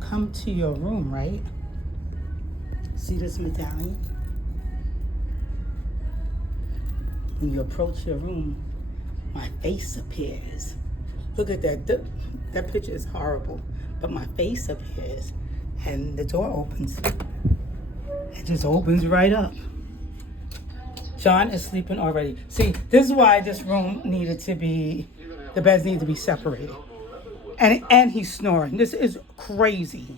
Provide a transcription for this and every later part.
come to your room, right? See this medallion? When you approach your room, my face appears. Look at that. That picture is horrible, but my face appears, and the door opens. It just opens right up. John is sleeping already. See, this is why this room needed to be, the beds need to be separated. And he's snoring. This is crazy.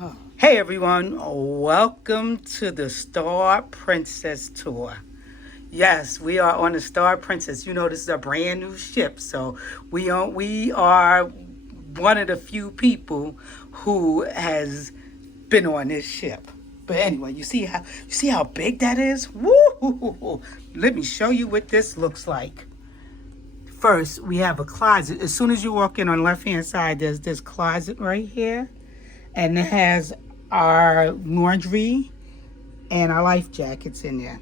Oh. Hey everyone, welcome to the Star Princess tour. Yes, we are on the Star Princess. You know, this is a brand new ship, so we are one of the few people who has been on this ship. But anyway, you see how big that is? Woo! Let me show you what this looks like. First, we have a closet. As soon as you walk in on the left-hand side, there's this closet right here. And it has our laundry and our life jackets in there.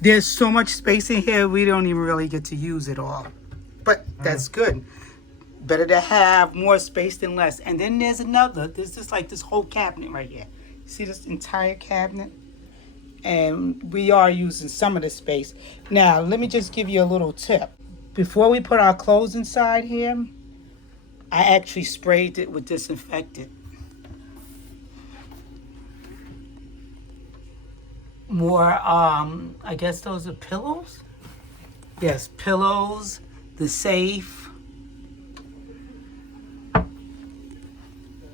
There's so much space in here, we don't even really get to use it all. But that's good. Better to have more space than less. And then there's just like this whole cabinet right here. See this entire cabinet? And we are using some of the space. Now, let me just give you a little tip. Before we put our clothes inside here, I actually sprayed it with disinfectant. More, I guess those are pillows? Yes, pillows, the safe.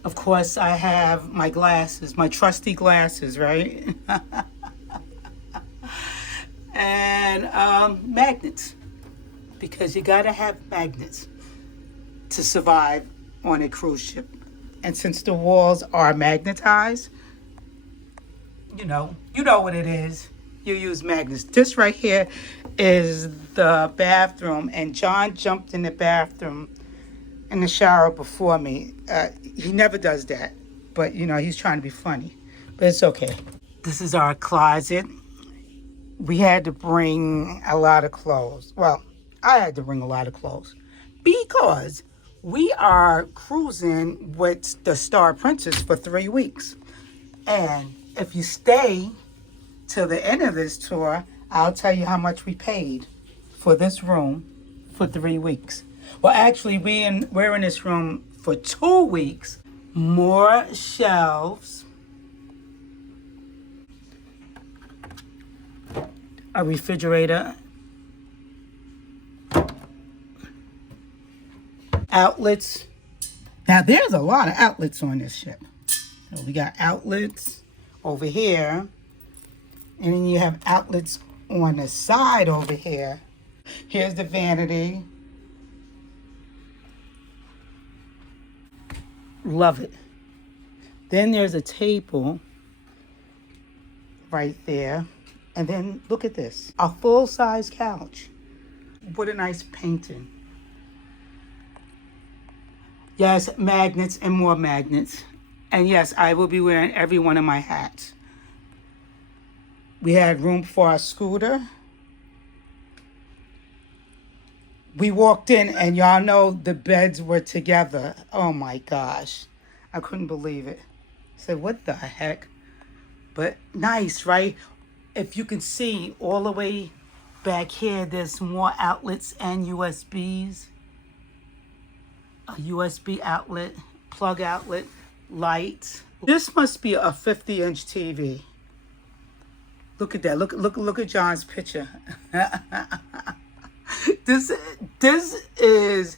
Of course, I have my glasses, my trusty glasses, right? And magnets, because you gotta have magnets to survive on a cruise ship. And since the walls are magnetized, you know what it is. You use magnets. This right here is the bathroom, and John jumped in the bathroom in the shower before me. He never does that, but he's trying to be funny, but it's okay. This is our closet. We had to bring a lot of clothes. Well, I had to bring a lot of clothes because we are cruising with the Star Princess for 3 weeks. And if you stay till the end of this tour, I'll tell you how much we paid for this room for 3 weeks. Well, actually, we're in this room for 2 weeks. More shelves, a refrigerator, outlets. Now, there's a lot of outlets on this ship. So we got outlets over here, and then you have outlets on the side over here. Here's the vanity. Love it. Then there's a table right there. And then look at this, a full-size couch. What a nice painting. Yes, magnets and more magnets. And yes, I will be wearing every one of my hats. We had room for our scooter. We walked in and y'all know the beds were together. Oh my gosh. I couldn't believe it. I said, what the heck? But nice, right? If you can see all the way back here, there's more outlets and USBs. A USB outlet, plug outlet, lights. This must be a 50-inch TV. Look at that. Look at John's picture. This is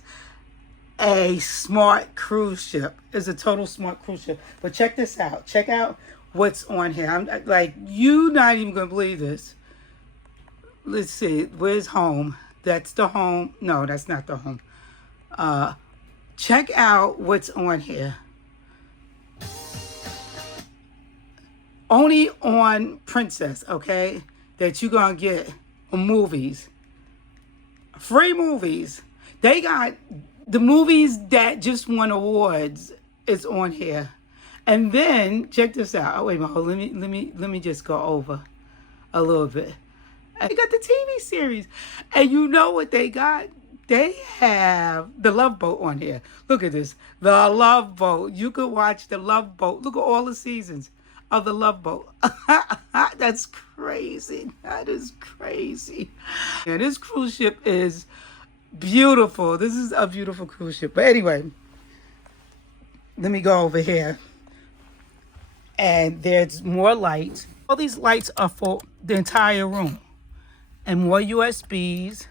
a smart cruise ship. It's a total smart cruise ship. But check this out. Check out what's on here. I'm like, you not even gonna believe this. Let's see. Where's home? That's the home. No, that's not the home. Check out what's on here. Only on Princess, okay? That you're gonna get movies. Free movies. They got the movies that just won awards is on here. And then check this out. Oh, wait a minute. Let me just go over a little bit. They got the TV series. And you know what they got? they have the Love Boat on here. Look at this. The Love Boat. You could watch the Love Boat. Look at all the seasons of the Love Boat. That's crazy. That is crazy. Yeah, this cruise ship is beautiful. This is a beautiful cruise ship. But anyway, let me go over here. And there's more lights. All these lights are for the entire room. And more USBs.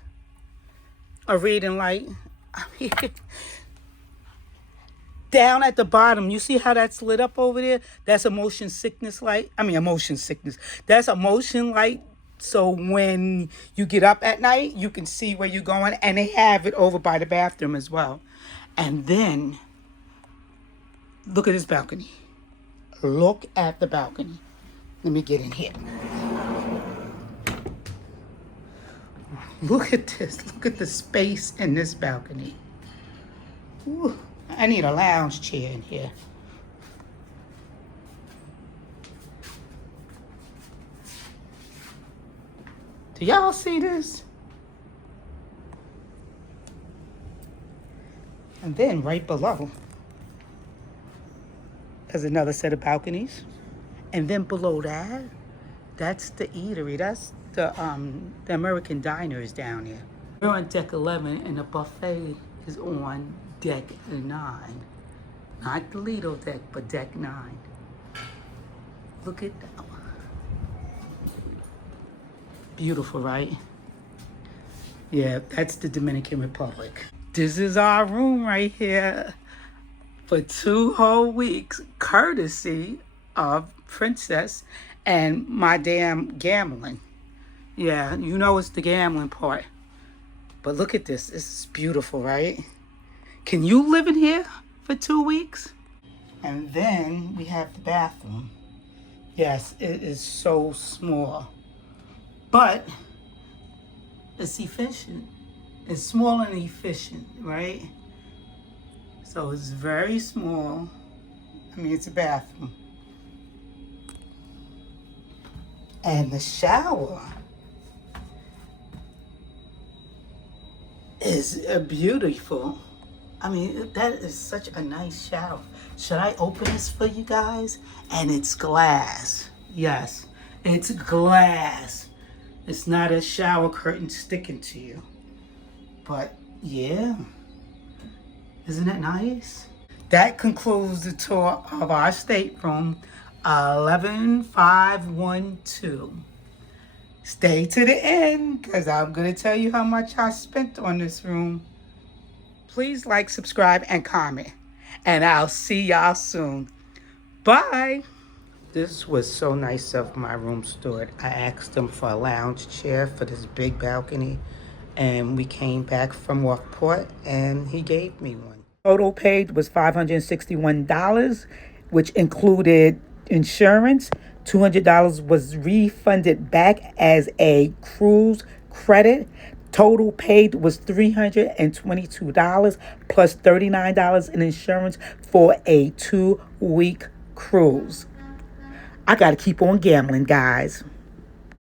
A reading light. I mean, down at the bottom, you see how that's lit up over there? That's a motion sickness light. I mean, a motion sickness. That's a motion light. So when you get up at night, you can see where you're going. And they have it over by the bathroom as well. And then, look at this balcony. Look at the balcony. Let me get in here. Look at this. Look at the space in this balcony. Ooh, I need a lounge chair in here. Do y'all see this? And then right below, there's another set of balconies. And then below that, that's the eatery. That's the American Diner is down here. We're on deck 11 and the buffet is on deck 9. Not the Lido deck, but deck 9. Look at that one. Beautiful, right? Yeah, that's the Dominican Republic. This is our room right here for 2 whole weeks, courtesy of Princess and my damn gambling. Yeah, you know it's the gambling part. But look at this. This is beautiful, right? Can you live in here for 2 weeks? And then we have the bathroom. Yes, it is so small. But it's efficient. It's small and efficient, right? So it's very small. I mean, it's a bathroom. And the shower is beautiful. I mean, that is such a nice shower. Should I open this for you guys? And it's glass. Yes, it's glass. It's not a shower curtain sticking to you. But yeah, isn't it nice? That concludes the tour of our stateroom 11512. Stay to the end because I'm going to tell you how much I spent on this room. Please like, subscribe, and comment. And I'll see y'all soon. Bye. This was so nice of my room steward. I asked him for a lounge chair for this big balcony. And we came back from Walkport and he gave me one. Total paid was $561, which included insurance. $200 was refunded back as a cruise credit. Total paid was $322 plus $39 in insurance for a 2-week cruise. I got to keep on gambling, guys.